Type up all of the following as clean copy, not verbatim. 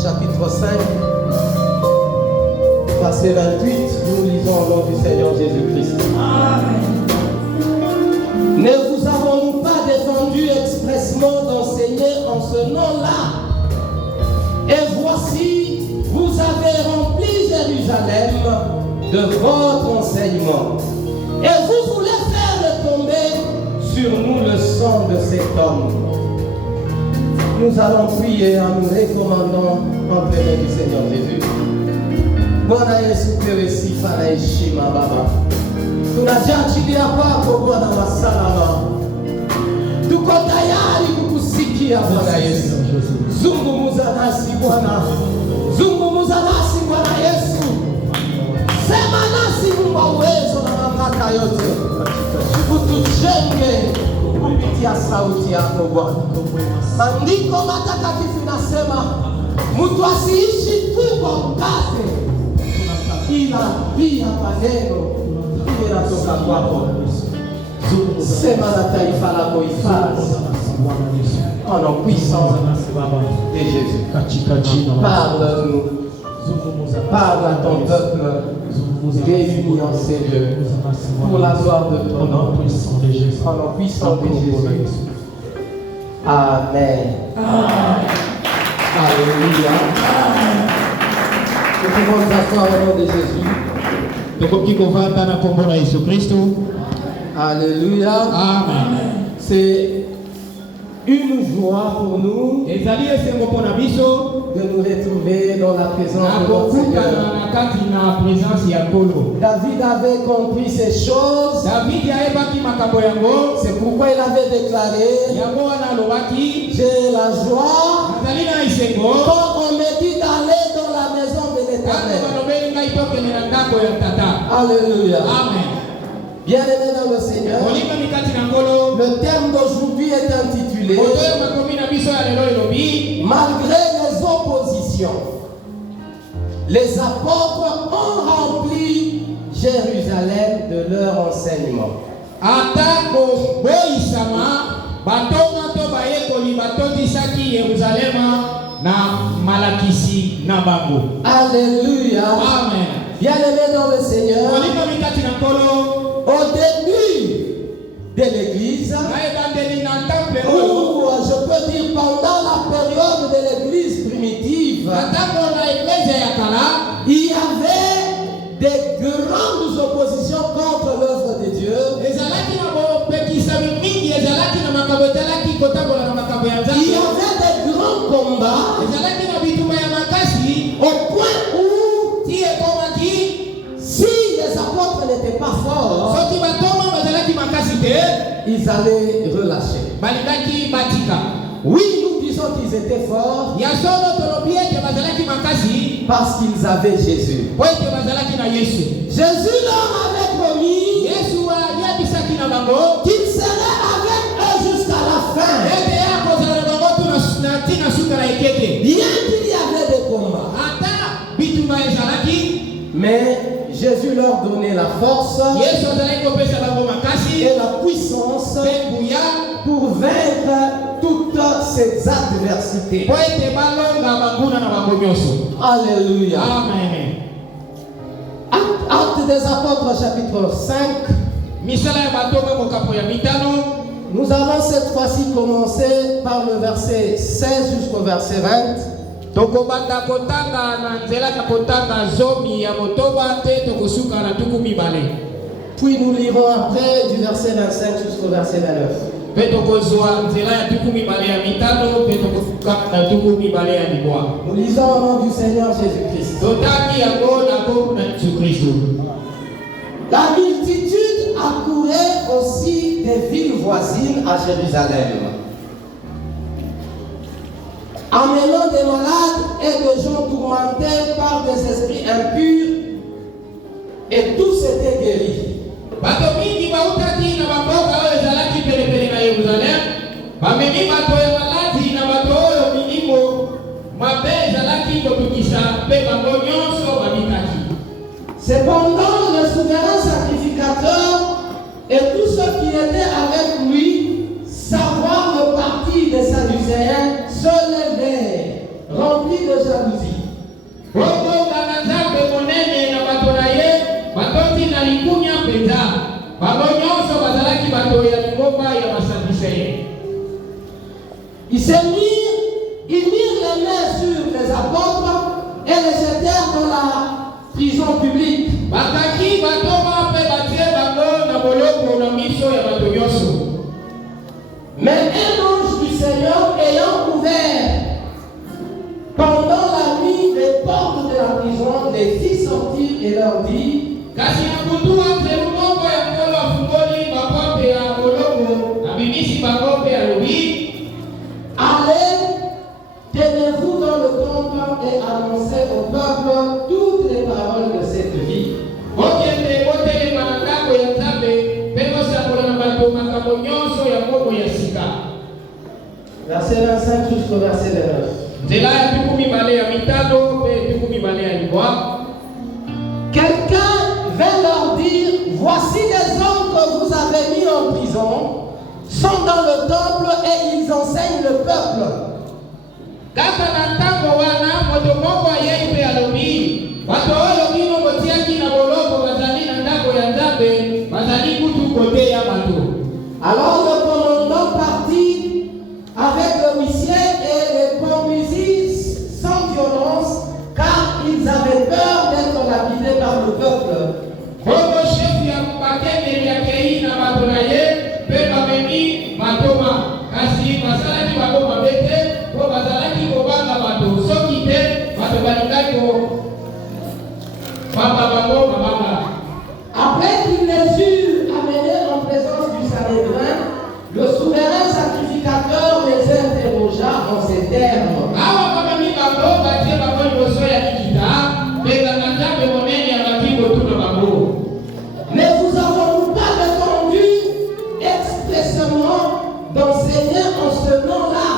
chapitre 5, verset 28, nous lisons au nom du Seigneur Jésus-Christ. Amen. Ne vous avons-nous pas défendu expressement d'enseigner en ce nom-là? Et voici, vous avez rempli Jérusalem de votre enseignement. Et vous voulez faire retomber sur nous le sang de cet homme. Nous allons prier en nous recommandant en prénom du Seigneur Jésus. Bwana Yesu Kristo fana heshima Baba. Tunajiachilia kwako Bwana wa salama. Tuko tayari kukusikia Bwana Yesu. Zungumza nasi Bwana. Zungumza nasi Bwana Yesu. Sema nasi Mungu wa uwezo na mamlaka yote. Utujenge kupitia sauti yako Bwana. Maandiko matakatifu nasema mtu asiishi tu kwa mkate, ila pia kwa neno linalotoka kwako. Sema na taifa lako hifadhi au nom puissant de Jésus. Parle-nous, parle à ton peuple réuni en ces lieux pour la gloire de ton nom, au nom puissant de Jésus. Amen. Amen. Alléluia. Nous pouvons nous asseoir au nom de Jésus. Alléluia. Amen. C'est une joie pour nous de nous retrouver dans la présence de notre Seigneur. David avait compris ces choses. C'est pourquoi il avait déclaré: j'ai la joie quand on me dit d'aller dans la maison de l'Éternel. Alléluia. Amen. Bien-aimé dans le Seigneur, le thème d'aujourd'hui est intitulé Malgré les oppositions, les apôtres ont rempli Jérusalem de leur enseignement. Alléluia. Amen. Bien-aimé dans le Seigneur, au début de l'église, ou je peux dire pendant la période de l'église primitive, il y avait des grandes oppositions contre l'œuvre de Dieu. Il y avait des grands combats au point où si les apôtres n'étaient pas forts, ils allaient relâcher. Oui, nous disons qu'ils étaient forts parce qu'ils avaient Jésus. Jésus leur avait promis qu'il serait avec eux jusqu'à la fin. Bien qu'il y avait des combats, mais Jésus leur donnait la force et la puissance pour vaincre toutes ces adversités. Alléluia. Amen. Actes des Apôtres chapitre 5. Nous allons cette fois-ci commencer par le verset 16 jusqu'au verset 20. Puis nous lirons après du verset 25 jusqu'au verset 29. Nous lisons au nom du Seigneur Jésus-Christ. La multitude accourait aussi des villes voisines à Jérusalem, amenant des malades et des gens tourmentés par des esprits impurs, et tous étaient guéris. Cependant, le souverain sacrificateur et tous ceux qui étaient avec lui, savoir le parti des Sadducéens, se levèrent, remplis de jalousie. Il mit les mains sur les apôtres et les jetèrent dans la prison publique. Mais un ange du Seigneur ayant ouvert pendant la nuit les portes de la prison, les fit sortir et leur dit: allez, tenez-vous dans le temple et annoncez au peuple toutes les paroles de cette vie. Verset 25 jusqu'au verset 29. Quelqu'un vint leur dire: voici les hommes que vous avez mis en prison, sont dans le temple et ils enseignent le peuple. Alors le commandant partit avec le huissier et les conduisit sans violence, car ils avaient peur d'être lapidés par le peuple. Après qu'il les eut amenés en présence du Sanhédrin, le souverain sacrificateur les interrogea en ces termes: ne vous avons-nous pas défendu expressément d'enseigner en ce nom-là?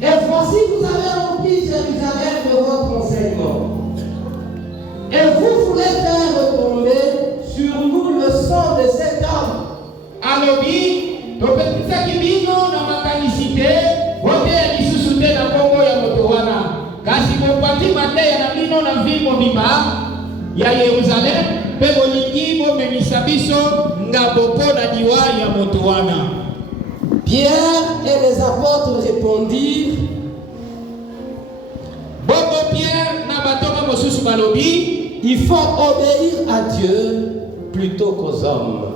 Et voici, vous avez rempli Jérusalem de votre enseignement. Et vous voulez faire retomber sur nous le sang de cet homme. Pierre et les apôtres répondirent: il faut obéir à Dieu plutôt qu'aux hommes.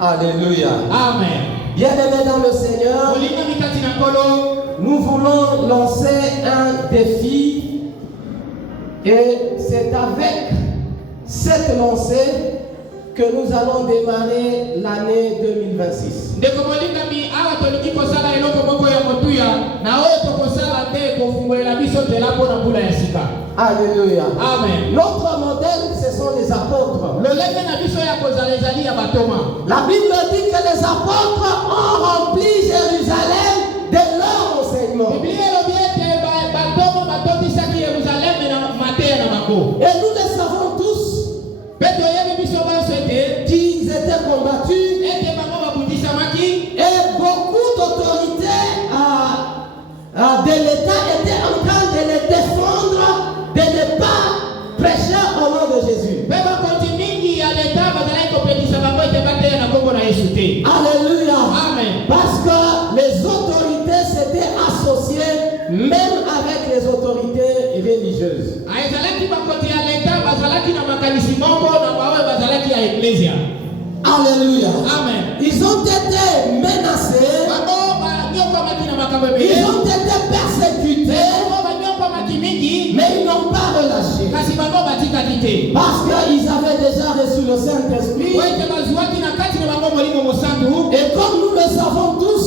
Alléluia. Amen. Bien-aimés dans le Seigneur, nous voulons lancer un défi et c'est avec cette lancée que nous allons démarrer l'année 2026. Alléluia. Amen. Notre modèle, ce sont les apôtres. La Bible dit que les apôtres ont rempli Jérusalem de leur enseignement. Et nous le savons tous qu'ils étaient combattus et beaucoup d'autorités de l'État étaient en train de les défendre, de ne pas prêcher au nom de Jésus. Alléluia. Amen. Parce que les autorités s'étaient associées même avec les autorités religieuses. Alléluia. Amen. Ils ont été menacés, ils ont été persécutés, mais ils n'ont pas relâché. Parce qu'ils avaient déjà reçu le Saint-Esprit. Et comme nous le savons tous,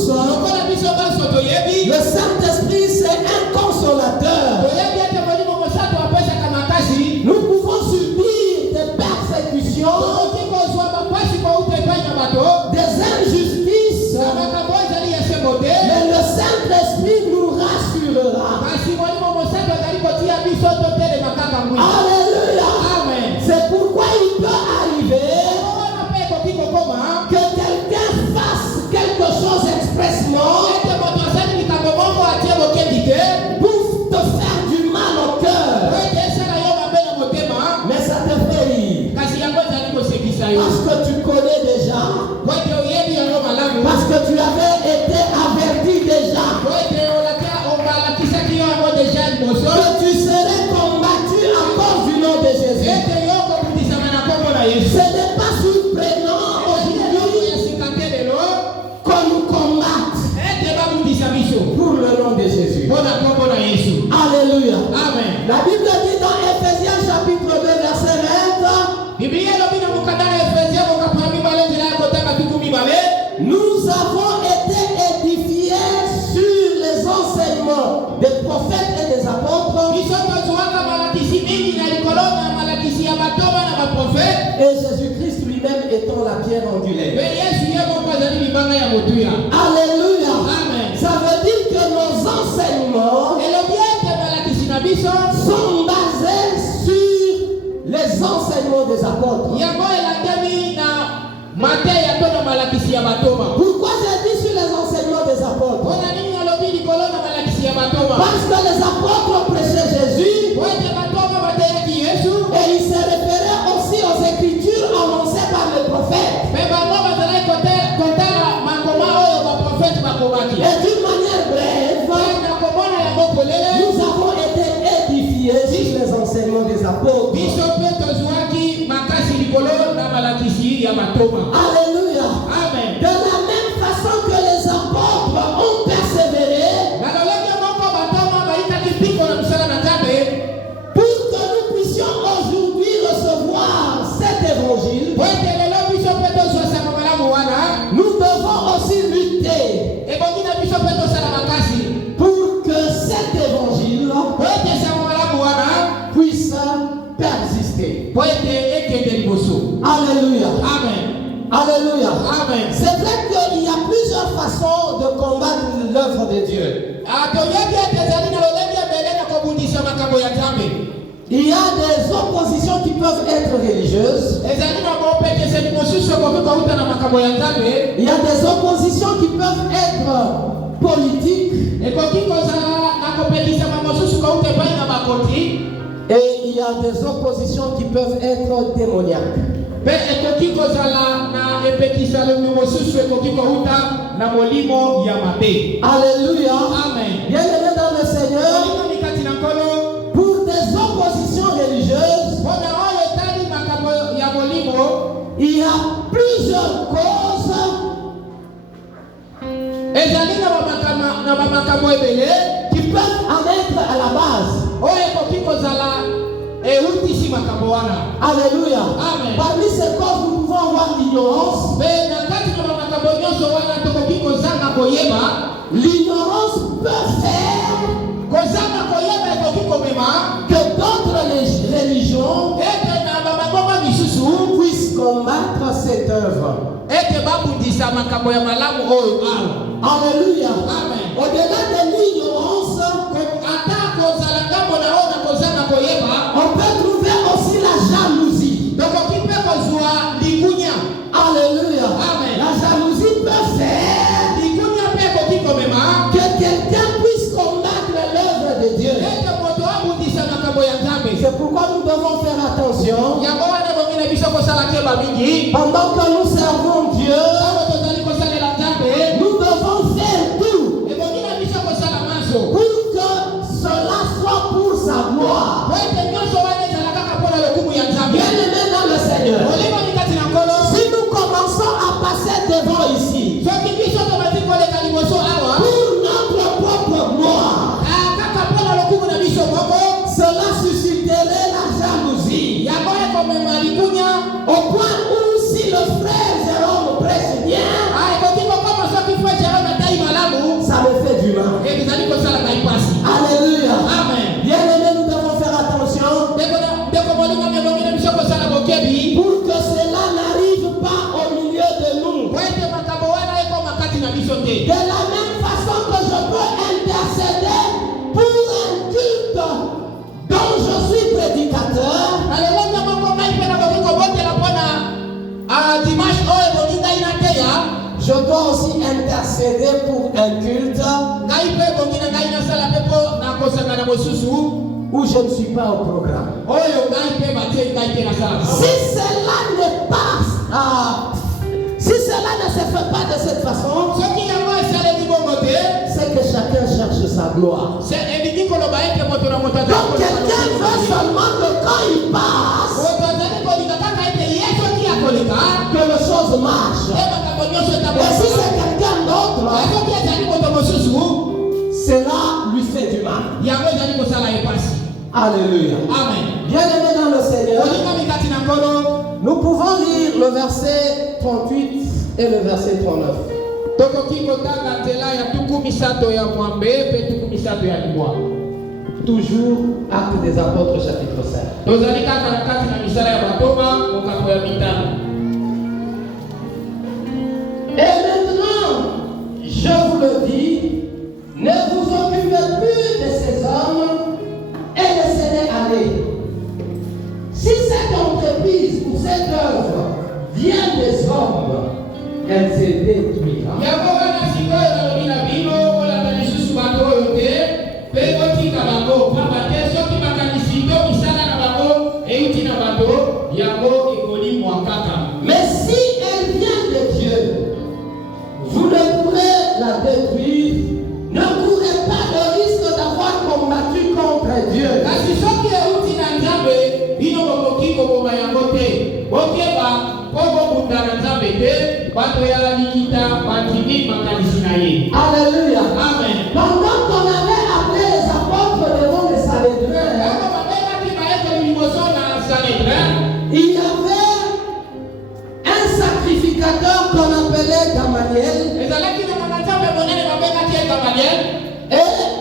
le Saint-Esprit c'est un consolateur. Nous pouvons subir des persécutions, des injustices, mais le Saint-Esprit nous rassurera. Alléluia. Amen. C'est pourquoi il peut arriver La Bible dit dans Ephésiens chapitre 2 verset 20, nous avons été édifiés sur les enseignements des prophètes et des apôtres. Et Jésus-Christ lui-même étant la pierre angulaire. Alléluia. Amen. Ça veut dire que nos enseignements sont basés sur les enseignements des apôtres. Pourquoi j'ai dit sur les enseignements des apôtres? Parce que les apôtres prêchaient Jésus et ils se référaient aussi aux écritures annoncées par les prophètes. Et d'une manière brève, nous avons été édifiés sur les enseignements des apôtres. Alléluia. Amen. De la même façon que les apôtres ont persévéré pour que nous puissions aujourd'hui recevoir cet évangile, nous devons aussi lutter pour que cet évangile puisse persister. Alléluia. Amen. Alléluia. Amen. C'est vrai qu'il y a plusieurs façons de combattre l'œuvre de Dieu. Il y a des oppositions qui peuvent être religieuses. Il y a des oppositions qui peuvent être politiques. Et il y a des oppositions qui peuvent être démoniaques. Alléluia. Amen. Bien-aimé dans le Seigneur, pour des oppositions religieuses, il y a plusieurs causes qui peuvent en être à la base. Alléluia. Amen. Parmi ces causes, nous pouvons avoir l'ignorance. L'ignorance peut faire que d'autres religions puissent combattre cette œuvre. Alléluia. Amen. Au-delà de l'ignorance, on peut trouver aussi la jalousie. Alléluia. Amen. La jalousie peut faire que quelqu'un puisse combattre l'œuvre de Dieu. C'est pourquoi nous devons faire attention. Pendant que nous servons Dieu, nous devons faire tout pour que cela soit pour sa gloire. Bien-aimés dans le Seigneur, si nous commençons à passer devant ici pour notre propre gloire, cela susciterait la jalousie. Au point où si le frère Jérôme prêche bien, ça me fait du mal. Alléluia. Amen. Bien-aimés, nous devons faire attention pour que cela n'arrive pas au milieu de nous. De la même façon que je peux intercéder pour un culte dont je suis prédicateur, je dois aussi intercéder pour un culte où je ne suis pas au programme. Si cela ne se fait pas de cette façon, c'est que chacun cherche sa gloire. Donc quelqu'un veut seulement que quand il passe, que les choses marchent. Et si c'est quelqu'un d'autre, cela lui fait du mal. Alléluia. Amen. Bien-aimés dans le Seigneur, nous pouvons lire le verset 38 et le verset 39. Toujours Actes des Apôtres chapitre 5. Et maintenant, je vous le dis, ne vous occupez plus de ces hommes et laissez-les aller. Si cette entreprise ou cette œuvre vient des hommes, elle se détruira. Mais si elle vient de Dieu, vous ne pourrez la détruire. Ne courez pas le risque d'avoir combattu contre Dieu. Alléluia. Amen. Pendant qu'on avait appelé les apôtres devant le Sanhédrin, il y avait un sacrificateur qu'on appelait Gamaliel. Et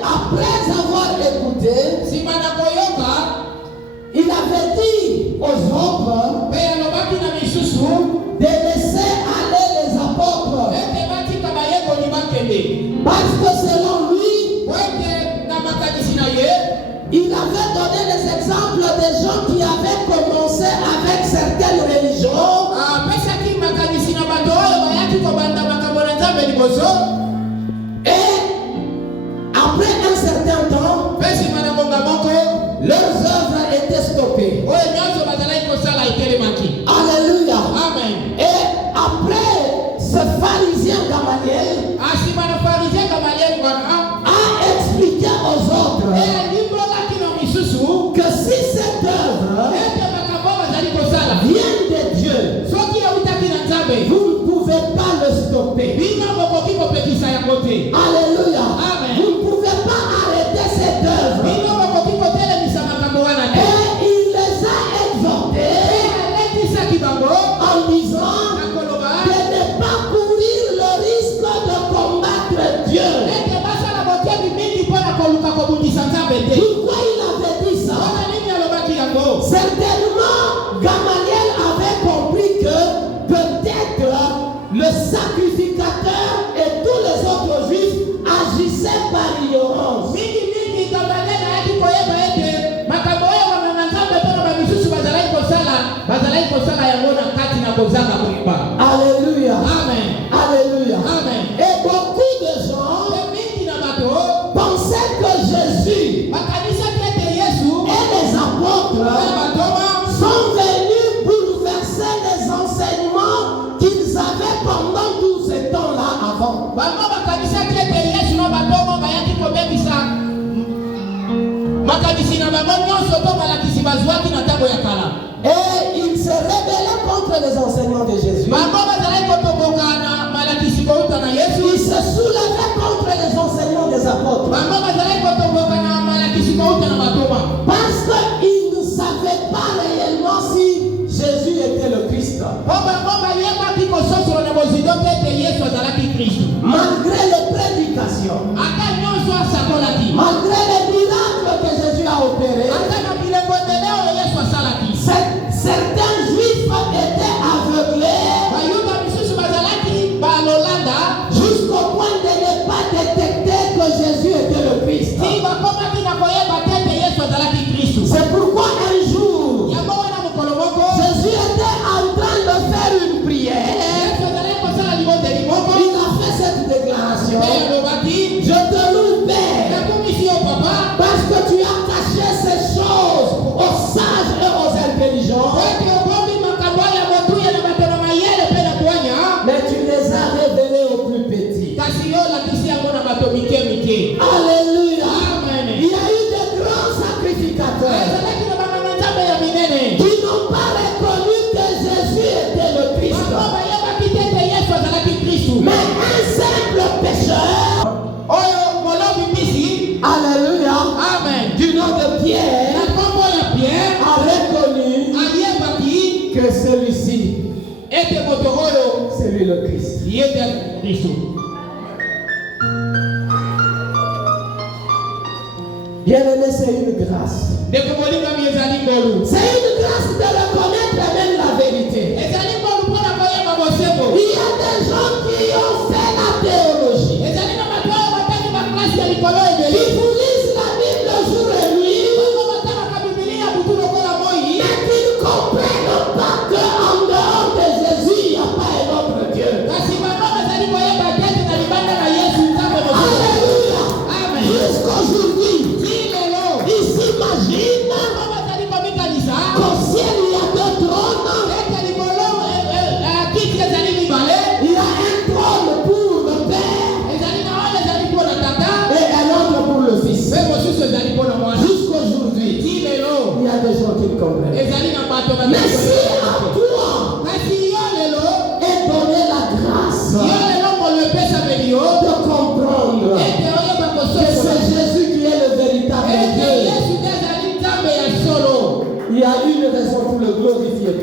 après avoir écouté, il avait dit aux autres de laisser aller les apôtres. Parce que selon lui, il avait donné les exemples des gens qui avaient commencé avec certaines religions. Et après un certain temps, leurs œuvres étaient stoppées. Alléluia. Amen. Et après, ce pharisien Gamaliel a expliqué aux autres que si cette œuvre vient de Dieu, vous ne pouvez pas le stopper. Alléluia. Amen. Vous ne pouvez pas arrêter cette œuvre. Et il les a exhortés en disant de ne pas courir le risque de combattre Dieu. Pourquoi il avait dit ça? Certainement, Gamaliel avait compris que peut-être le sacrificateur et tous les autres juifs agissaient par ignorance. Alléluia. Amen. Alléluia. Amen. Et beaucoup de gens pensaient que Jésus et les apôtres sont venus bouleverser les enseignements qu'ils avaient pendant tous ces temps-là avant. Et ils se rébellaient contre les enseignements de Jésus. Ils se soulevaient contre les enseignements des apôtres. Parce qu'ils ne savaient pas réellement si Jésus était le Christ. Malgré les prédications, malgré les miracles que Jésus a opérés, certains juifs étaient aveuglés jusqu'au point de ne pas détecter que Jésus était le Christ. C'est pourquoi un jour, Jésus était en train de faire une prière. Il a fait cette déclaration. Je te loue, Père, parce que tu as caché ces choses aux sages et aux intelligents, mais tu les as révélées aux plus petits. Alléluia. Amen. Il y a eu de grands sacrificateurs qui n'ont pas reconnu que Jésus était le Christ. Mais un simple pécheur, alléluia, Amen. du nom de Pierre, C'est lui le Christ. Bien-aimé, c'est une grâce. C'est une grâce de reconnaître même la vérité. Il y a des gens qui ont fait la théologie. Ils vous lisent la Bible jour et nuit. Mais qui ne comprennent pas qu'en dehors de Jésus, il n'y a pas un autre Dieu. Alléluia. Jusqu'aujourd'hui, ils s'imaginent qu'au ciel il y a deux trônes. Il y a un trône pour le Père et un autre pour le Fils. Jusqu'aujourd'hui, il y a des gens qui le comprennent. Mais si à toi est donnée la grâce de comprendre que c'est Jésus qui est le véritable Dieu, il y a une raison pour le glorifier.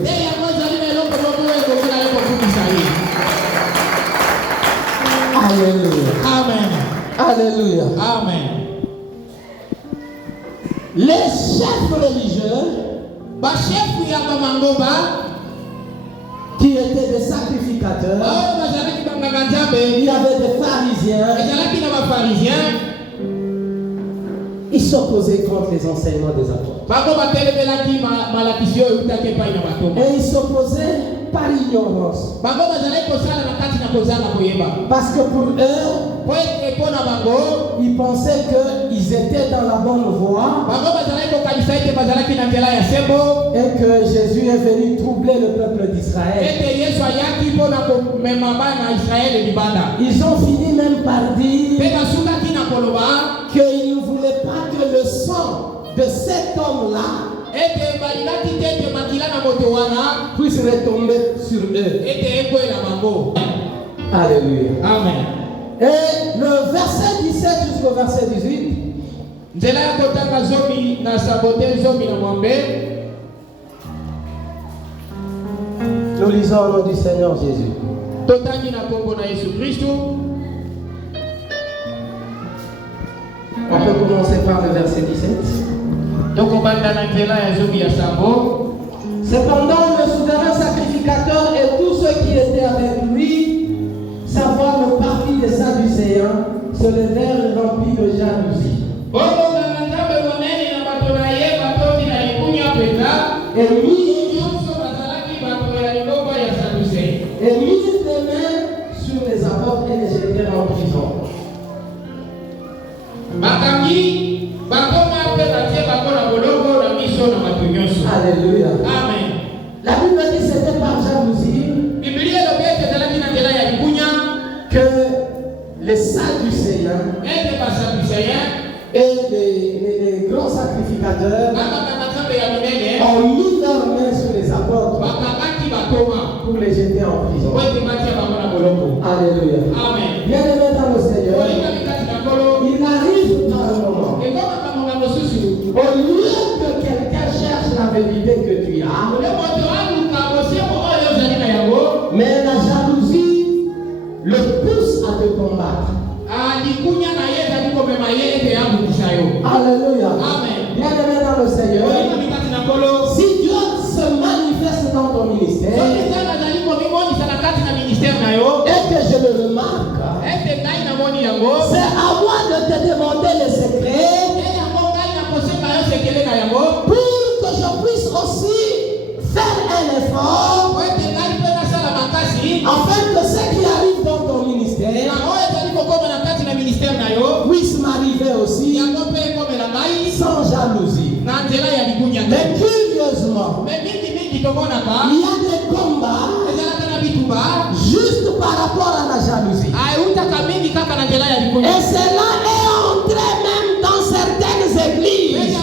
Alléluia. Amen. Alléluia. Amen. Les chefs religieux qui étaient des sacrificateurs, il y avait des pharisiens, ils s'opposaient contre les enseignements des apôtres. Et ils s'opposaient par ignorance. Parce que pour eux, ils pensaient qu'ils étaient dans la bonne voie et que Jésus est venu troubler le peuple d'Israël. Ils ont fini même par dire qu'ils ne voulaient pas que le sang de cet homme-là puisse retomber sur eux. Alléluia. Amen. Et le verset 17 jusqu'au verset 18, nous lisons au nom du Seigneur Jésus. On peut commencer par le verset 17. Cependant, le souverain sacrificateur et tous ceux qui étaient avec lui, savoir le parti des Sadducéens, se levèrent remplis de jalousie. Et mis les mains sur les apôtres et les jetèrent en prison. Alléluia. Amen. La Bible dit que c'était par jalousie que les Sadducéens et les grands sacrificateurs ont mis leurs mains sur les apôtres pour les jeter en prison. Alléluia. Amen. Bien-aimés dans le Seigneur, il arrive par un moment, au lieu que quelqu'un cherche la vérité que tu as, mais la jalousie le pousse à te combattre. Alléluia. Amen. Bien-aimés dans le Seigneur, si Dieu se manifeste dans ton ministère et que je le remarque, c'est à moi de te demander les secrets pour que je puisse aussi faire un effort afin que ce qui arrive dans ton ministère puisse m'arriver aussi sans jalousie. Mais curieusement, il y a des combats juste par rapport à la jalousie. Et cela est entré même dans certaines églises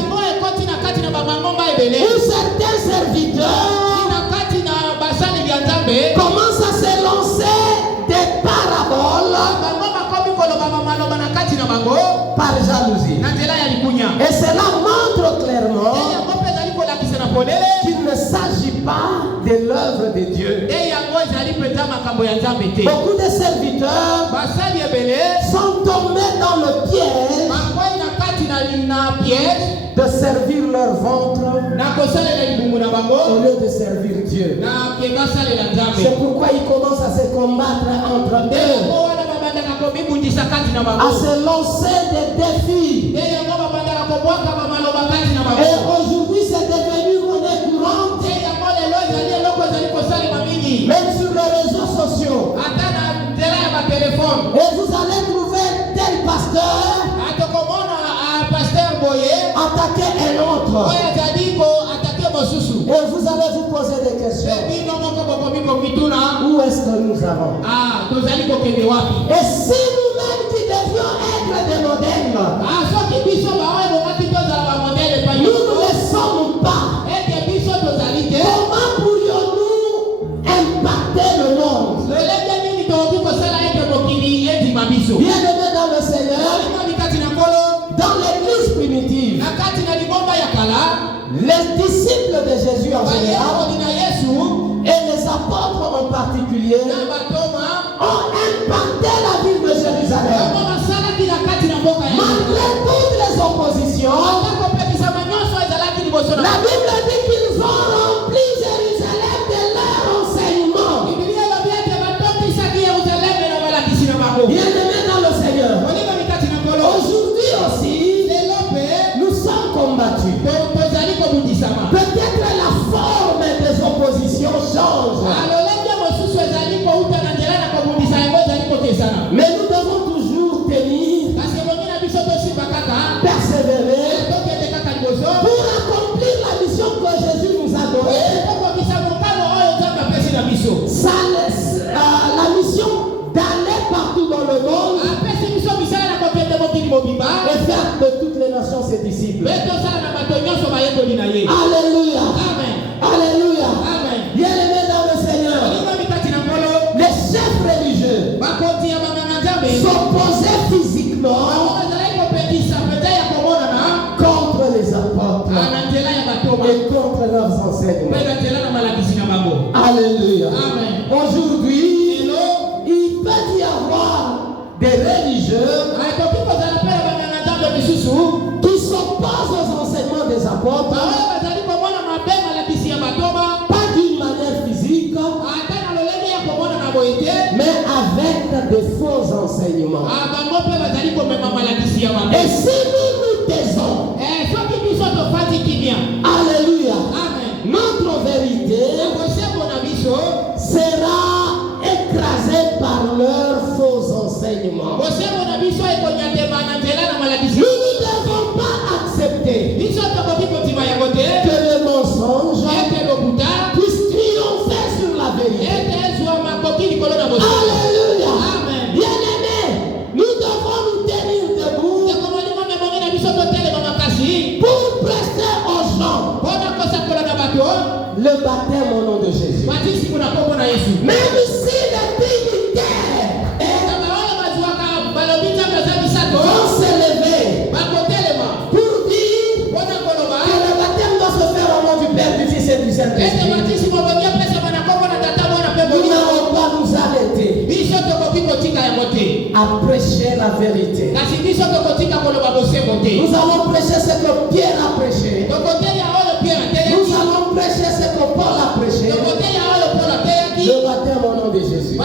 où certains serviteurs commencent à se lancer des paraboles par jalousie. Et cela montre clairement qu'il ne s'agit pas de l'œuvre de Dieu. Beaucoup de serviteurs sont tombés dans le piège de servir leur ventre au lieu de servir Dieu. C'est pourquoi ils commencent à se combattre entre eux, à se lancer des défis. Et aujourd'hui, c'est devenu monnaie courante. Même sur les réseaux sociaux. Et vous allez trouver tel pasteur attaquer un autre. Et vous allez vous poser des questions. Où est-ce que nous allons? Et si nous-mêmes qui devions être des modèles, nous ne le sommes pas, comment pourrions-nous impacter le monde? Bien-aimés dans le Seigneur, dans l'église primitive, les disciples de Jésus en général et les apôtres en particulier ont impacté la ville de Jérusalem. Malgré toutes les oppositions, la Bible dit qu'ils ont rempli Jérusalem de leur enseignement. Bien-aimés dans le Seigneur, aujourd'hui aussi, nous sommes combattus. Peut-être la forme des oppositions change. Mais nous devons toujours tenir, persévérer pour accomplir la mission que Jésus nous a donnée. La mission d'aller partout dans le monde et faire de toutes les nations ses disciples. Alléluia. Alléluia. Bien-aimés dans le Seigneur, les chefs religieux s'opposaient physiquement contre les apôtres et contre leurs enseignements. Alléluia. Aujourd'hui, il peut y avoir des religieux qui s'opposent aux enseignements des apôtres, pas d'une manière physique, mais avec de faux enseignements. Et si nous nous taisons, alléluia, notre vérité sera écrasée par leurs faux enseignements. Nous ne devons pas accepter que le mensonge puisse triompher sur la vérité. Alléluia. Bien-aimés, nous devons nous tenir debout pour prester aux gens le baptême au nom de Jésus. Même si les dignitaires vont s'élever pour dire que le baptême doit se faire au nom du Père, du Fils et du Saint-Esprit, nous n'allons pas nous arrêter à prêcher la vérité. Nous allons prêcher ce que Pierre a prêché. Nous allons prêcher ce que Paul a prêché. Le baptême au nom de Jésus.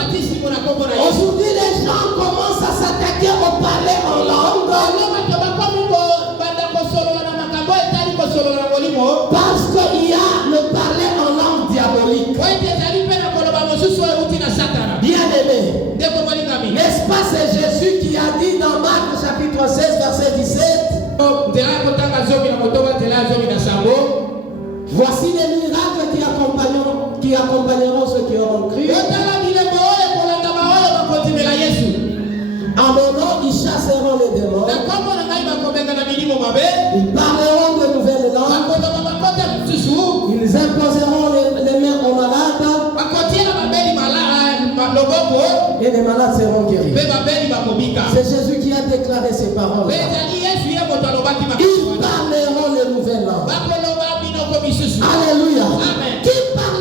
Aujourd'hui, les gens commencent à s'attaquer au parler en langue parce qu'il y a le parler en langue diabolique. Bien-aimé, n'est-ce pas c'est Jésus qui a dit dans Marc chapitre 16 verset 17, voici les miracles qui accompagneront ceux qui auront cru. En mon nom, ils chasseront les démons. Ils parleront de nouvelles langues. Ils imposeront les mains aux malades. Et les malades seront guéris. C'est Jésus qui a déclaré ces paroles. Ils parleront les nouvelles langues. Alléluia. Qui parle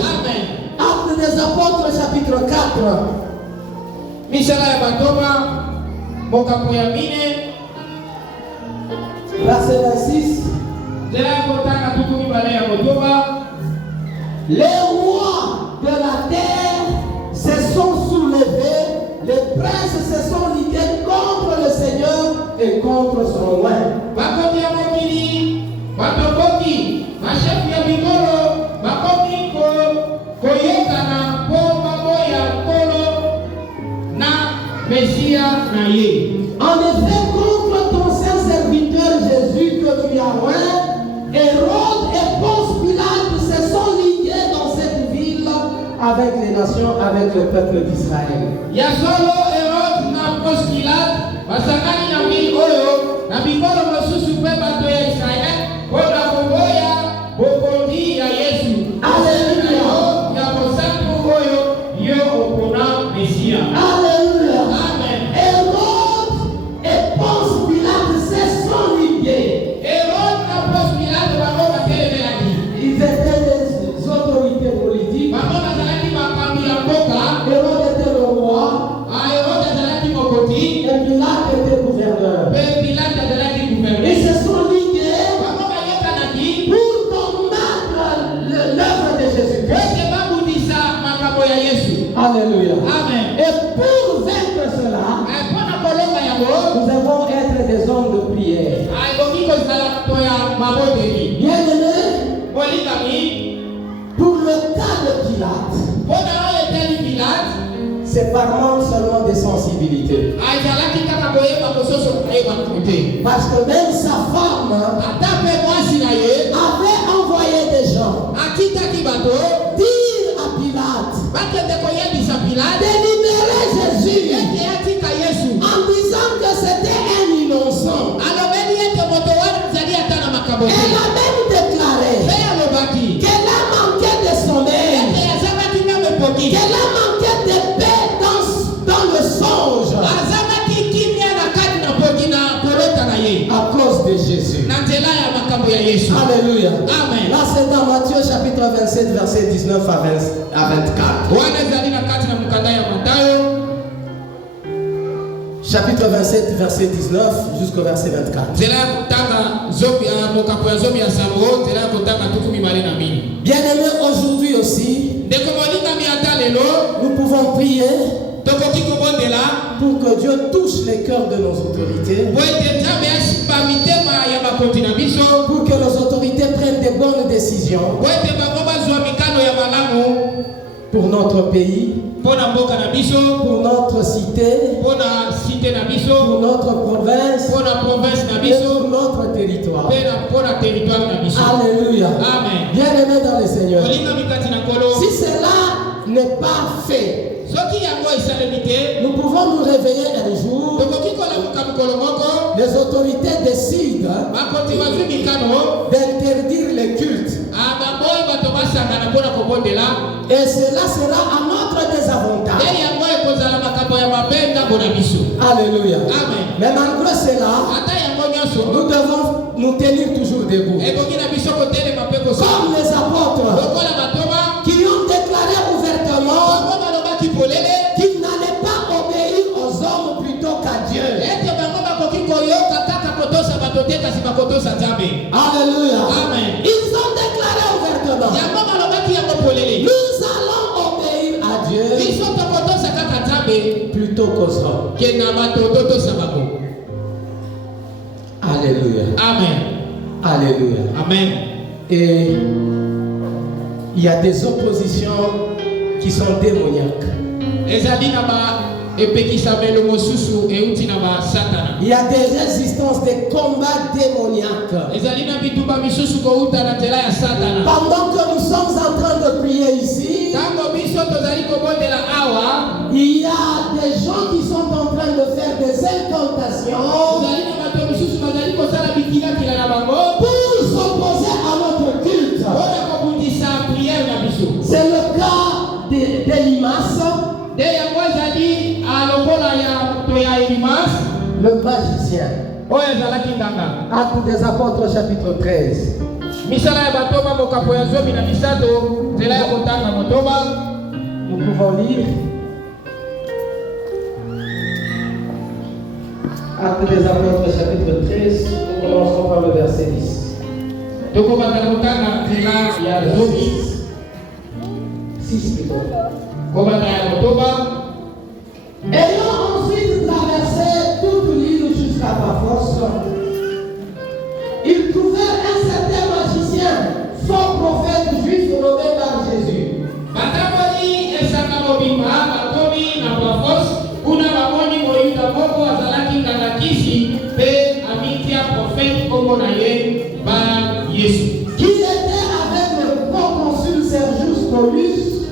Amen. Actes des apôtres, chapitre 4. Misala ya batoma mokapo ya mine Verset 26. nzela ya kotanga tuku mibale ya motoba. Les rois de la terre se sont soulevés, les princes se sont ligués contre le Seigneur et contre son roi. Bakomi ya mokili, batokoki, bashefu ya mikolo, bakomi koyokana po mambo ya nkolo na Mesia na ye. En effet, contre ton saint serviteur Jésus que tu as oint, Hérode et Ponce Pilate se sont ligués dans cette ville avec les nations, avec le peuple d'Israël. Ya solo Herode na Ponce Pilate basangani na mili oyo na mikolo mosusu mpe bato ya Israel mpona koboya bokondi ya Yesu. Alléluia. Ya kosantu oyo yo opona Mesia. Alléluia. Amen. Hérode et Ponce Pilate se sont ligués. Herode na Ponce Pilate bango batelemelaki. Ils étaient des autorités politiques. Bango bazalaki bakambi ya mboka. Hérode était le roi Herode azalaki mokonzi et Pilate était gouverneur. mpe Pilate azalaki Ils gouverneur. se sont ligués Bango bayokanaki pour combattre l'œuvre de Jésus-Christ. ete babundisa makambo ya Yesu. Alléluia. Amen. Et pour vaincre cela, Mpona kolonga yango nous devons être des hommes de prière. ekoki kozala to ya maboteli. Bien-aimés, Bolingami pour le cas de Pilate, mpona oyo etali Pilate c'est par manque seulement de sensibilité. azalaki kaka koyeba mosusu koyeba te. Parce que même sa femme Ata mpe mwasi na ye avait envoyé des gens akitaki bato dire à Pilate bakende koyebisa Pilate de libérer Jésus ete atika Yesu en disant que c'était un innocent. alobeli ete moto wana azali ata na makambo te. Elle a même déclaré Mpe alobaki qu'elle a manqué de sommeil, ete azalaki na mepoki qu'elle a manqué de paix dans le songe azalaki kimia na kati na poki na kolota na ye à cause de Jésus. na nzela ya makambo ya Yesu. Alléluia. Amen. Là, c'est dans Matthieu chapitre 27, verset 19 à 24. wana ezali na kati na mokanda ya Matayo Chapitre 27, verset 19 jusqu'au verset 24. nzela ya kotanga mokapo ya zomi ya sambo nzela ya kotanga tuku mibale na mini. Bien-aimés, aujourd'hui aussi, ndeko molingami ata lelo nous pouvons prier tokoki kobondela pour que Dieu touche les cœurs de nos autorités, po ete nzambe asimba mitema ya bakonzi na biso, pour que nos autorités prennent des bonnes décisions po ete bango bazwa mikano ya malamu pour notre pays, mpona mboka na biso, pour notre cité, mpona site na biso, pour notre province mpona province na et biso, pour notre territoire. mpe mpona territoire na biso. Alléluia. Amen. Bien-aimés dans le Seigneur, olingami kati na kolo si cela n'est pas fait, soki yango esalemi te nous pouvons nous réveiller un jour, tokoki kolamuka mokolo moko les autorités décident bakonzi bazwi mikano d'interdire les cultes. baboyi bato basangana mpona kobondela Et cela sera à notre désavantage. nde yango ekozala makambo ya mabe ngambo na biso. Alléluia. Amen. Mais malgré cela, ata yango nyonso nous devons nous tenir toujours debout. ekoki na biso kotelema mpe kosala Comme les apôtres lokola batoma qui ont déclaré ouvertement bango balobaki polele qu'ils n'allaient pas obéir aux hommes plutôt qu'à Dieu. ete bango bakoki koyoka kaka kotosa bato te kasi bakotosa nzambe. Alléluia. Amen. Ils ont déclaré ouvertement, yango balobaki yango polele nous allons obéir à Dieu biso tokotosa kaka nzambe plutôt qu'aux hommes. ke na bato totosa bango. Alléluia. Amen. Alléluia. Amen. Et il y a des oppositions qui sont démoniaques. ezali na ba epekisamelo mosusu euti na ba satana. Il y a des résistances, des combats démoniaques. ezali na bituba misusu kouta na nzela ya satana. Pendant que nous sommes en train de prier ici, ntango biso tozali kobondela awa il y a des gens qui sont en train de faire des incantations ezali na bato misusu bazali kosala bikilatila na bango pour s'opposer à notre culte. mpona kobundisa priere na biso. C'est le cas d'Elimas, nde yango ezali lokola ya moto ya Elimas le magicien. oyo ezalaki nganga. Actes des apôtres chapitre 13. misala ya batoba mokapo ya zomi na misato nzela ya kotanga motoba. Nous pouvons lire Actes des Apôtres chapitre 13, nous commençons par le verset 10. Toko batakotanga nzela ya zomi 6 plutôt. kobata ya motoba. Ayant ensuite traversé toute l'île jusqu'à Paphos, ils trouvèrent un certain magicien, fort prophète juif nommé par Jésus. Bataboli esaka mobimba batomi na Paphos kuna bamoni moyuda moko azalaki ngangakisi pe amitia prophète kombo na ye ba Yesu. Qui était avec le proconsul Sergius Paulus,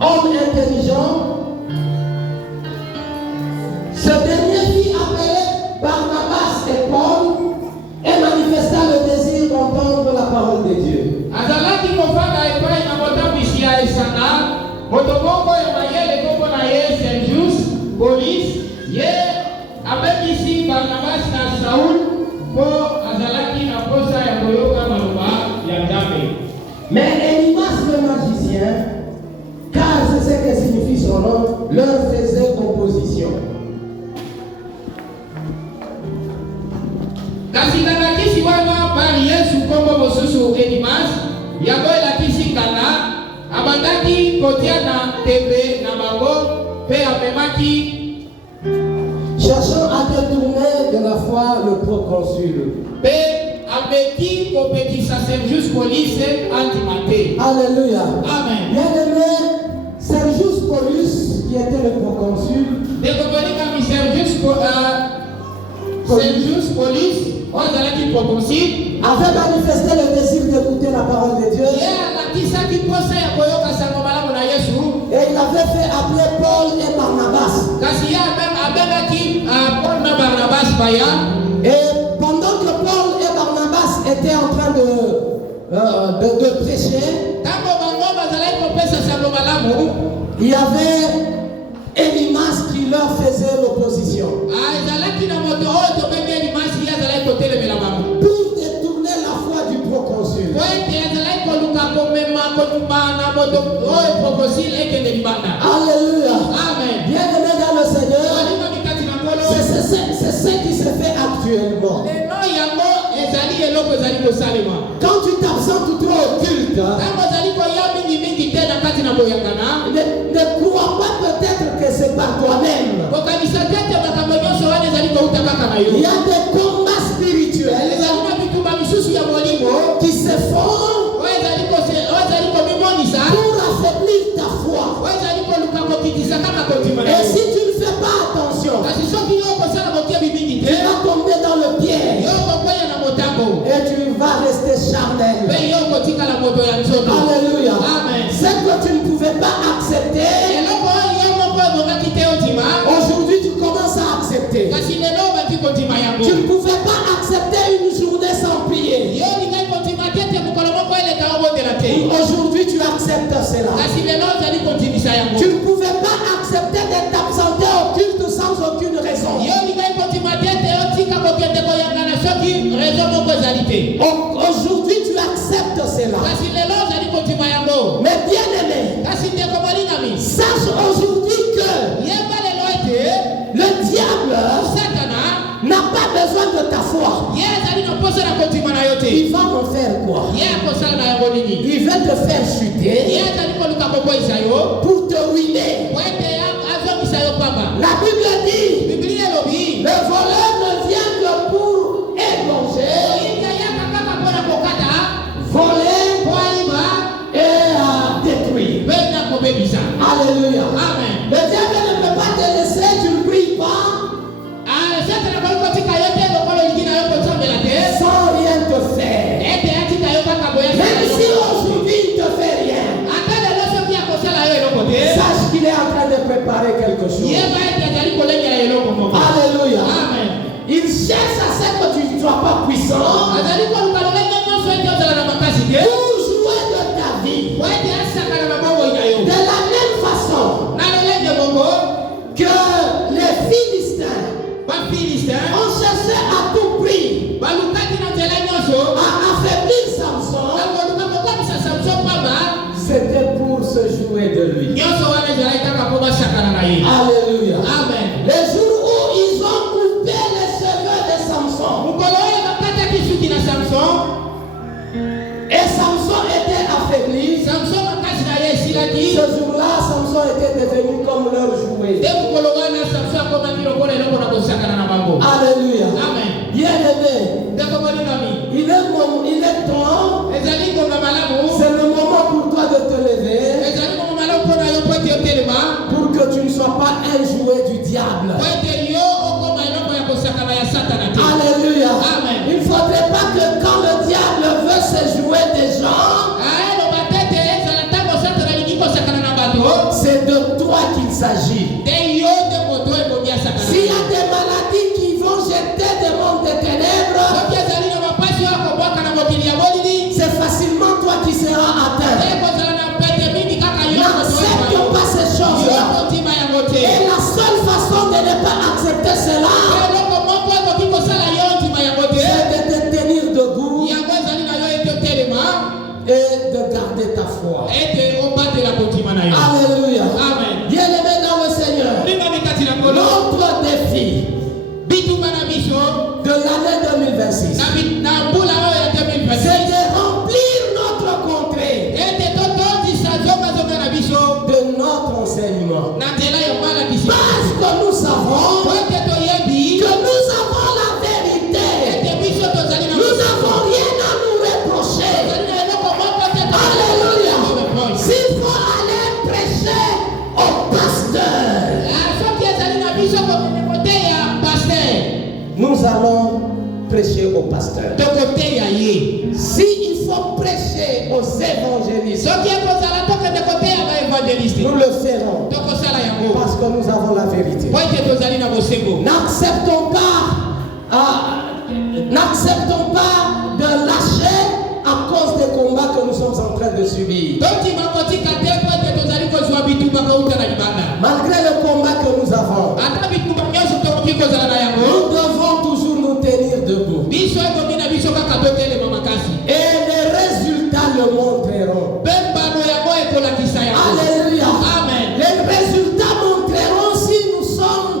homme intelligent. Ce dernier fit appeler Barnabas et Paul et manifesta le désir d'entendre la parole de Dieu. Azalaki kofanda epai na motambisi ya esanga motokongo ya mayele kombo na ye Sergius Paulus ye abekisi Barnabas na Saul po azalaki na posa ya koyoka maloba ya Nzambe. Mais Elimas le magicien, car c'est ce que signifie son nom, leur faisait opposition. Kasi ngangakisi wana bali Yesu kombo mosusu Elimas yango elakisi nganga abandaki kotia na tembe na bango pe amemaki Cherchant à détourner de la foi le proconsul. pe ameki kopekisa Sergius Paulus antimate. Alléluia. Amen. Bien-aimé, Sergius Paulus, qui était le proconsul, Dekobolika mi Sergius Paulus ozalaki proconsul avait manifesté le désir d'écouter la parole de Dieu. ye alakisaki posa ya koyoka sango malamu na Yesu. Et il avait fait appeler Paul et Barnabas. Kasi ye abengaki Paul na Barnabas baya. Et pendant que Paul et Barnabas étaient en train de prêcher, Tango bango bazalaki kopesa sango malamu, il y avait Elimas qui leur faisait l'opposition. ezalaki na moto oyo tobengi Elimasi ye azalaki kotelemela bango Pour détourner la foi du proconsul. po ete azalaki koluka komema kotumba na moto oyo proconsul ekende libanda. Alléluia. Amen. Bien-aimé dans le Seigneur, Olinga mikati na nkolo c'est ce qui se fait actuellement. lelo yango ezali eloko ezali kosalema. Quand tu t'absentes trop au culte, Tango ozali koya mingimingi te na kati na boyangana ne crois pas peut-être que c'est par toi-même. kokanisa te ete makambo nyonso wana ezali kouta kaka na yo. Il y a des combats spirituels ezali na bitumba misusu ya molimo qui se font oyo ezali komimonisa pour affaiblir ta foi. oyo ezali koluka kokitisa kaka kotima na Et yo. si tu ne fais pas attention, kasi soki yo okosala mokebi mingi tu te vas tomber dans le piège yo okokwenya na motango et tu vas rester charnel. mpe yo okotikala moto ya nzoto. Alléluia. Amen. Ce que tu ne pouvais pas accepter, eloko oyo yo moko ebongaki te otima aujourd'hui tu commences à accepter. kasi lelo obaki kotima yango. Tu ne pouvais pas accepter une journée sans prier. yo olingai kotima te ete mokolo moko eleka obondela te Aujourd'hui tu acceptes cela. kasi lelo ozali kotimisa yango. Tu ne pouvais pas accepter de t'absenter au culte sans aucune raison. yo olingai kotima te ete otika kokende koyangana soki rezo moko ezali te. Aujourd'hui tu acceptes cela. kasi lelo ozali kotima yango. Mais bien aimé, kasi ndeko molingami sache aujourd'hui que yeba lelo ete le diable satana n'a pas besoin de ta foi. ye azali na poso na kotima na yo te. Il va en faire quoi? ye akosala na yango nini? Il va te faire ye chuter azali koluka kokweyisa yo pour te ruiner. po ete azongisa yo pamba. La Bible dit, biblia elobi le voleur ne vient que pour égorger, oyinga yaka kaka mpona kokata voler po ayiba et détruire. mpe na kobebisa. Alléluia. Amen. Le diable ne peut pas te laisser, tu ne pries pas, satana kolikotika yo te lokolo olingi na yo kosambela te sans rien te faire. ete atika yo kaka boya. Même si aujourd'hui il ne te fait rien, ata lelo soki akosala yo eloko te sache qu'il est en train de préparer quelque chose. yeba ete azali kolengela eloko moko. Alléluia. Amen. Il cherche à ce que tu ne sois pas puissant azali koluka lolenge nyonso ete ozala na makasi te pour jouer de ta vie. po ete asakana na bomoi na yo De la même façon, na jouer de lui. nyonso wana ezalaki kaka mpo basakana na ye. Alléluia. Amen. Le jour où ils ont coupé les cheveux de Samson, mokolo oyo bakataki suki na Samson, et Samson était affaibli, Samson makasi na ye esilaki. ce jour-là, Samson était devenu comme leur jouet. nde mokolo wana Samson akomaki lokola eloko na kosakana na bango. Alléluia. Amen. Bien-aimé, ndeko molinami, il est temps, ezali ngonga malamu, c'est le moment pour toi de te lever, ezali ngonga malamu mpo na yo mpo ete otelema, pour que tu ne sois pas un jouet du diable. mpo ete yo okoma eloko ya kosakana ya satana te. Alléluia. Amen. Il ne faudrait pas que quand le diable veut se jouer des gens, aeloba tete ezala ntango satana alingi kosakana na bato, c'est de toi qu'il s'agit. te yo nde moto ebongi asakana. S'il y a des maladies qui vont jeter des mondes de ténèbres, soki ezali na mapasi oyo akobwaka na mokili ya bolili, c'est facilement toi qui seras atteint. te kozala na pete mingi kaka yo N'accepte pas ces choses-là. kotima yango te. Et la seule façon de ne pas accepter cela, eloko moko ekoki kosala yo ntima yango te, c'est de te tenir debout yango ezali na yo ete otelema et de garder ta foi. ete obatela kotima na yo. Alléluia. Amen. Bien-aimé dans le Seigneur, ndingami kati na kolo notre défi bituma na biso de l'année 2026, na mbula oyo ya 2026 c'est de remplir notre contrée ete totondisa zongazonga na biso de notre enseignement. na nzela ya malakisi, Parce que nous savons po ete toyebi que nous avons la vérité. ete biso tozali na Nous n'avons rien à nous reprocher. tozali na eloko moko te Alléluia. S'il faut aller prêcher au pasteur, soki ezali na biso kokende koteya paster, nous allons prêcher au pasteur. tokoteya ye. S'il faut prêcher aux évangélistes, soki ekozala tokende koteya baevangeliste, nous le ferons tokosala yango parce que nous avons la vérité. po ete tozali na bosengo. N'acceptons pas de lâcher à cause des combats que nous sommes en train de subir. totima kotika te po ete tozali kozwa bitumba kouta na libanda. Malgré le combat que nous avons, ata bitumba nyonso tokoki kozala na yango, nous devons toujours nous tenir debout. biso ekomi na biso kaka totelema makasi, Et les résultats le montreront. mpe mbano yango ekolakisa yango. Alléluia. Amen. Les résultats montreront si nous sommes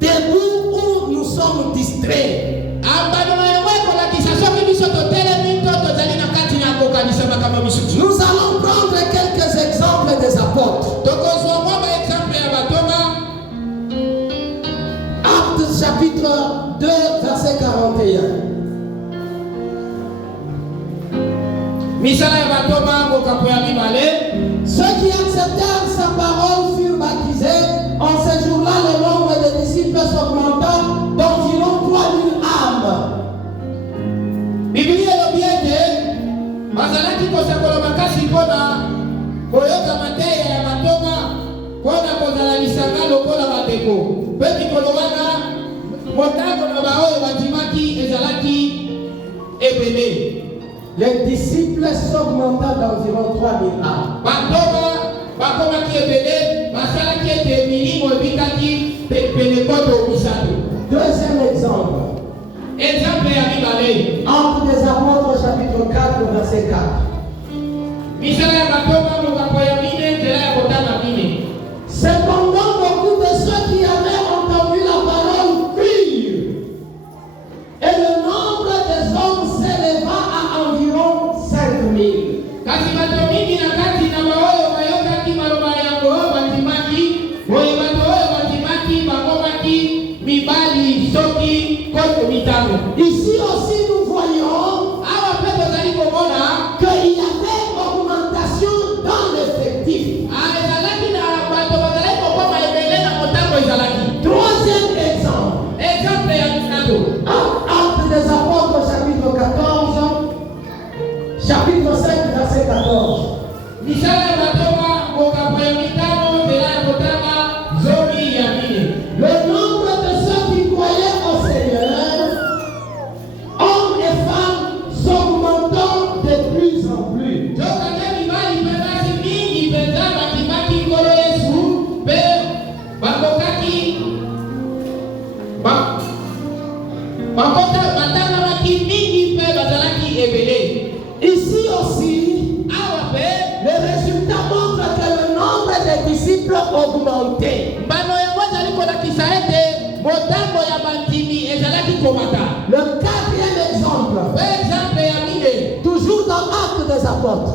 debout ou nous sommes distraits. ambano na yango ekolakisa soki biso totelemi to tozali na kati na kokanisa makambo misusu. Nous allons prendre quelques exemples des apôtres. tokozwa mwa baexemple ya batoma. Actes chapitre 2, verset 41. misala ya batoma mokambo ya mibale. Ceux qui acceptèrent sa parole furent baptisés. En ce jour-là, le nombre des disciples s'augmenta d'environ 3000 âmes. biblia elobi ete bazalaki kosakola makasi mpona koyoka mateya ya matoma mpona kozala lisanga lokola bandeko, mpe mikolo wana motango na baoyo bandimaki ezalaki ebele. Les disciples s'augmenta d'environ 3000 âmes. batoma bakomaki ebele, basalaki ete milimo ebikaki pene koto misato. Deuxième exemple. Exemple ya mibale, Actes des apôtres chapitre 4, verset 4. misala ya batoma mokambo ya mine nzela ya kotanga mine. Cependant, beaucoup de ceux qui avaient entendu la parole crurent. Et le nombre des hommes s'éleva à environ 5000. kasi bato mingi na kati na baoyo bayokaki maloba yango bandimaki, boye bato oyo bandimaki bakomaki mibali soki koto mitano. Ici aussi, nous voyons awa mpe tozali komona qu'il y avait augmentation dans l'effectif. ezalaki na bato bazalaki kokoma ebele na motango ezalaki. Troisième exemple. Exemple ya misato, Actes des apôtres chapitre 14, chapitre 5, verset 14. misala ya batoma mokambo ya mitano nzela ya kotanga zomi ya mine. Le nombre de ceux qui croyaient au Seigneur, hommes et femmes, s'augmentant de plus en plus. tokande mibali mpe basi mingi mpenza bandimaki nkolo yesu, mpe bakokaki batangamaki mingi mpe bazalaki ebele. Ici aussi, awa mpe les résultats montrent disciples augmentaient. Le quatrième exemple, toujours dans Actes des Apôtres,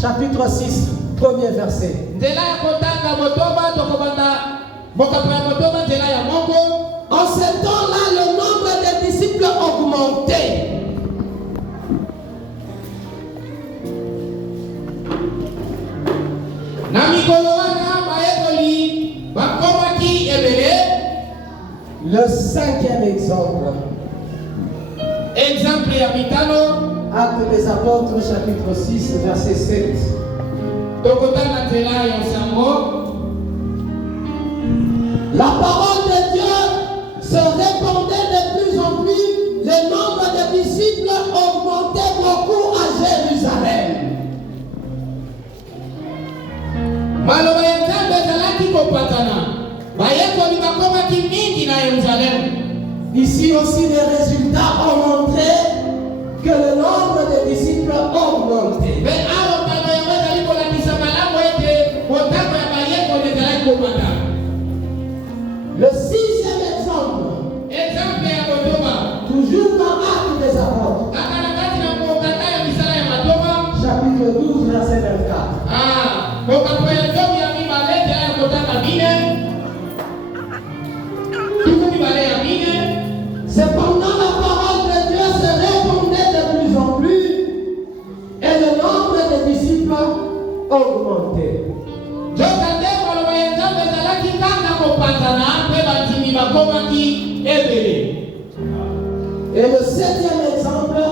chapitre 6, premier verset. En ce temps-là, le nombre des disciples augmentait. Le cinquième exemple. Actes des Apôtres, chapitre 6, verset 7. La parole de Dieu se répandait de plus en plus. Le nombre de disciples augmentait beaucoup à Jérusalem. Ici aussi, les résultats ont montré que le nombre de disciples augmentait. Le sixième exemple, toujours dans Actes des Apôtres, chapitre 12, verset 24. Cependant, la parole de Dieu se répandait de plus en plus et le nombre de disciples augmentait. Et le septième exemple,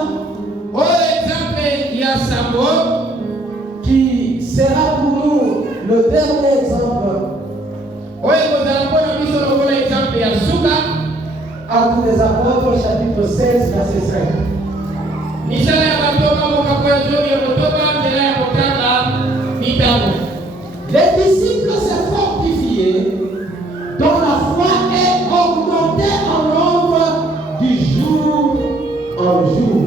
qui sera pour nous le dernier exemple, Actes des Apôtres, chapitre 16, verset 5. Les disciples se fortifiaient, dont la foi est augmentée en nombre du jour en jour.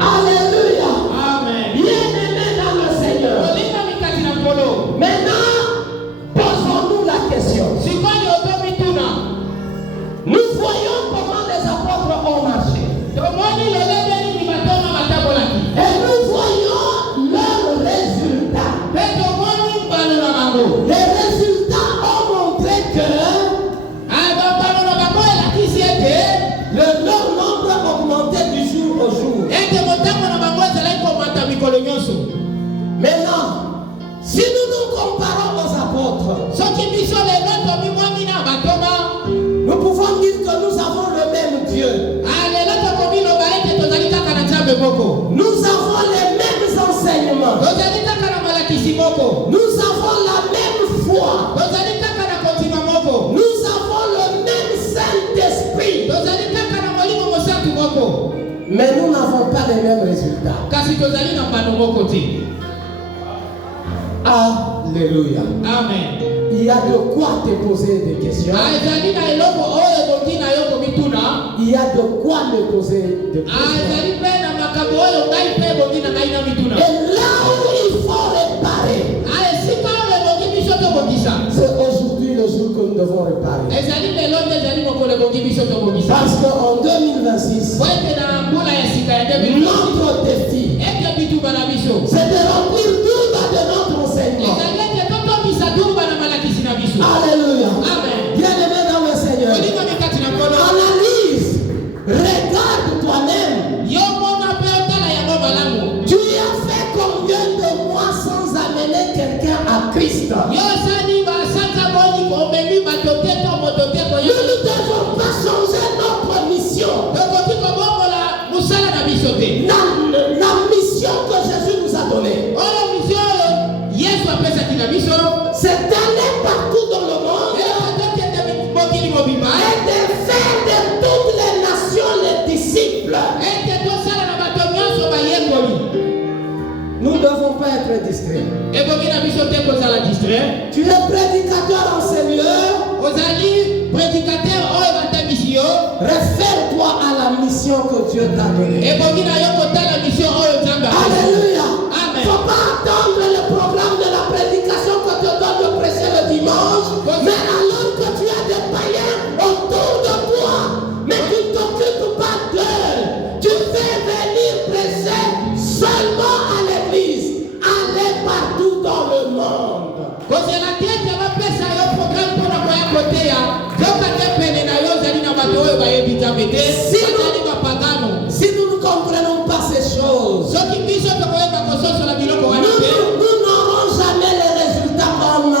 Alléluia. Amen. Bien-aimé dans le Seigneur. Maintenant, posons-nous la question. Nous voyons comment les apôtres ont marché. Et nous voyons leurs résultats. Les résultats ont montré que leur nombre augmentait du jour au jour. Maintenant, si nous nous comparons aux apôtres, nous pouvons dire que nous avons le même Dieu. Nous avons les mêmes enseignements. Nous avons la même foi. Nous avons le même Saint-Esprit. Mais nous n'avons pas les mêmes résultats. Alléluia. Amen. Il y a de quoi te poser des questions. Il y a de quoi me poser des questions. Et là où il faut réparer, c'est aujourd'hui le jour que nous devons réparer. Parce qu'en 2026, notre défi, c'est de remplir tout de notre enseignement. Alléluia. Bien-aimé dans le Seigneur, analyse, regarde toi-même. Tu as fait combien de mois sans amener quelqu'un à Christ? Nous ne devons pas changer notre mission. La mission que Jésus nous a donnée, c'est d'aller partout dans le monde et de faire de toutes les nations les disciples. Nous ne devons pas être distraits. Tu es prédicateur, enseigneur. prédicateur oyo batabisi yo réfère-toi à la mission que Dieu t'a donnée. ebongi na yo kotala mission oyo Nzambe Alléluia. Amen. Faut pas attendre le programme de la prédication que tu donnes de prêcher le dimanche. Mais alors que tu as des païens autour de toi, mais tu ne t'occupes pas d'eux, tu fais venir prêcher seulement à l'église. Aller partout dans le monde. kozela tete bapesa yo programme mpona koya koteya yoka te pene na yo ozali na bato oyo bayebi Nzambe te bazali bapagano. Si nous ne comprenons pas ces choses, soki biso tokoyeba kososola biloko wana te nous n'aurons jamais les résultats comme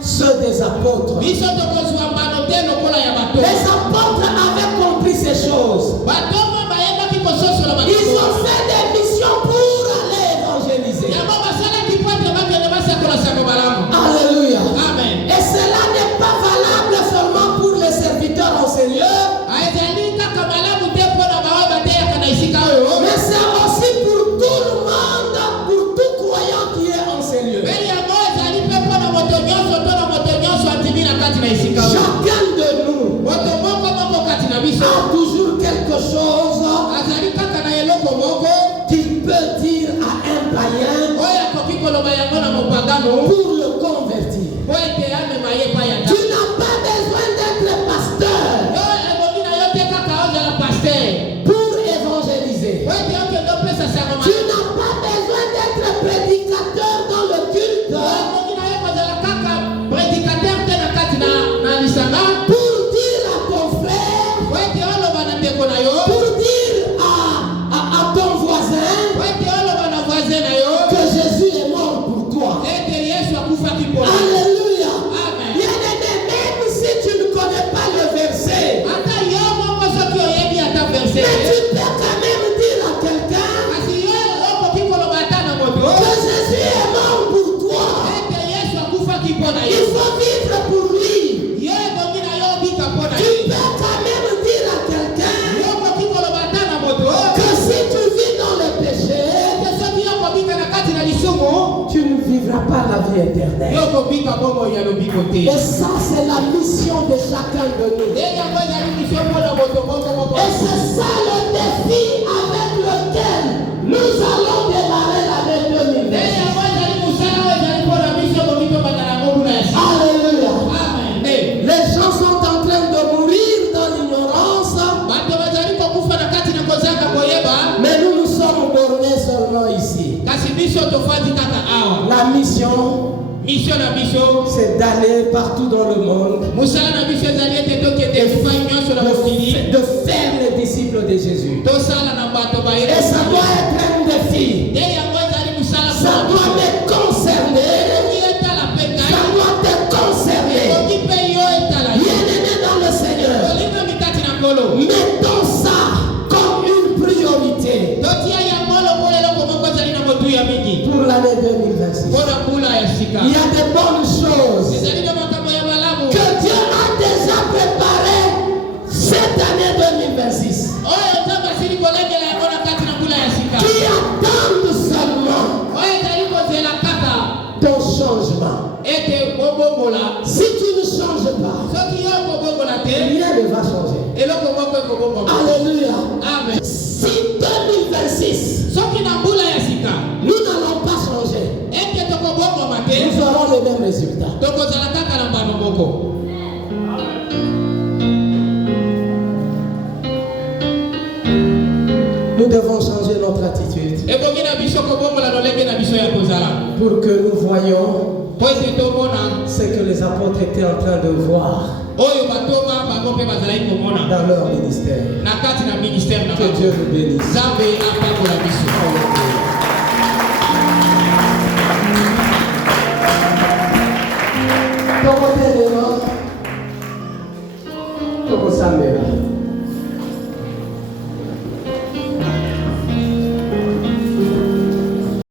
ceux des apôtres. biso tokozwa mbano te lokola ya bato. Les apôtres avaient compris ces choses. batongo bayebaki kososola Ils ont fait des missions pour aller évangéliser. yango basalaki po ete bakende basakola sango malamu. Alléluia. Amen. Et cela n'est pas valable seulement pour les serviteurs enseigneurs, ezali kaka malamu te mpona baoyo bateyaka na esika oyo mais c'est aussi pour tout le monde, pour tout croyant qui est enseigneur. me yango ezali mpe mpona moto nyonso to na moto nyonso atimi na kati na esika oyo. Chacun de nous moto moko moko kati na biso a toujours quelque chose azali kaka na eloko moko qu'il peut dire à un païen oyo akoki koloba yango na mopagano pour le convertir. po ete amema ye pa ya Tu n'as pas besoin d'être pasteur yo ebongi na yo te kaka ozala paster pour évangéliser. po ete okende opesa sango Tu n'as pas besoin d'être prédicateur dans le culte ebongi na yo kozala kaka prédicateur te na kati na lisanga pour dire à ton frère, po ete oloba na ndeko na yo pour dire à ton voisin po ete oloba na voisin na yo que Jésus est mort pour toi. ete yesu akufaki mpona Alléluia. Amen. Bien-aimé, même si tu ne connais pas le verset, ata yo moko soki oyebi ata verse mais tu peux quand même dire à quelqu'un kasi yo okoki koloba ata na moto que Jésus est mort pour toi. ete yesu akufaki mpona Il yo faut vivre pour lui. yo ebongi na yo obika mpona Tu ye peux quand même dire à quelqu'un yo okoki koloba ata na moto que si tu vis dans le péché, ete soki yo kobika na kati na lisumu tu ne vivras pas la vie éternelle. yo kobika bomoi ya lobiko te Et ça, c'est la mission de chacun de nous. nde yango ezali misio mpona moto moko moko Et c'est ça le défi avec lequel nous allons démarrer l'année nde 2020. yango ezali mosala oyo ezali mpona biso boki tobanda yango kuna ya sika Alléluia. amen nde Les gens sont en train de mourir dans l'ignorance, bato bazali kokufa na kati na kozanga koyeba mais nous nous sommes bornés seulement ici. kasi biso tofandi kaka awa La mission, misio na biso c'est d'aller partout dans le monde, mosala na biso ezali ete tokende epai nyonso na mokili de faire les disciples de Jésus. tosala na bato Et ça doit être un défi. nde yango ezali mosala Ça doit me concerner. ekoki etala mpe Ça ngai doit te concerner. ekoki mpe yo etala yo Bien-aimé dans le Seigneur, olingami kati na nkolo mettons ça comme une priorité totia yango lokola eloko moko ezali na motuya mingi pour l'année 2026. mpona mbula ya sika Il y a de bonnes choses ezali na makambo ya malamu que Dieu a déjà préparées cette année 2026 oyo nzambe asili kolengela yango na kati na mbula ya sika qui attendent seulement oyo ezali kozela kaka ton changement. ete kobongola Si tu ne changes pas, soki yo kobongola te rien ne va changer. eloko moko ekobongola Alléluia. amen Si 2026, soki na mbula ya sika nous n'allons pas changer, ete tokobongoma te nous aurons les mêmes résultats. tokozala kaka na mbano moko Nous devons changer notre attitude ebongi na biso kobongola lolenge na biso ya kozala pour que nous voyions po ete tomona ce que les apôtres étaient en train de voir oyo batoma bango mpe bazalaki komona dans leur ministère. na kati na ministère na Que bango Dieu nous bénisse. nzambe apakola biso Tokotelema, tokosambela.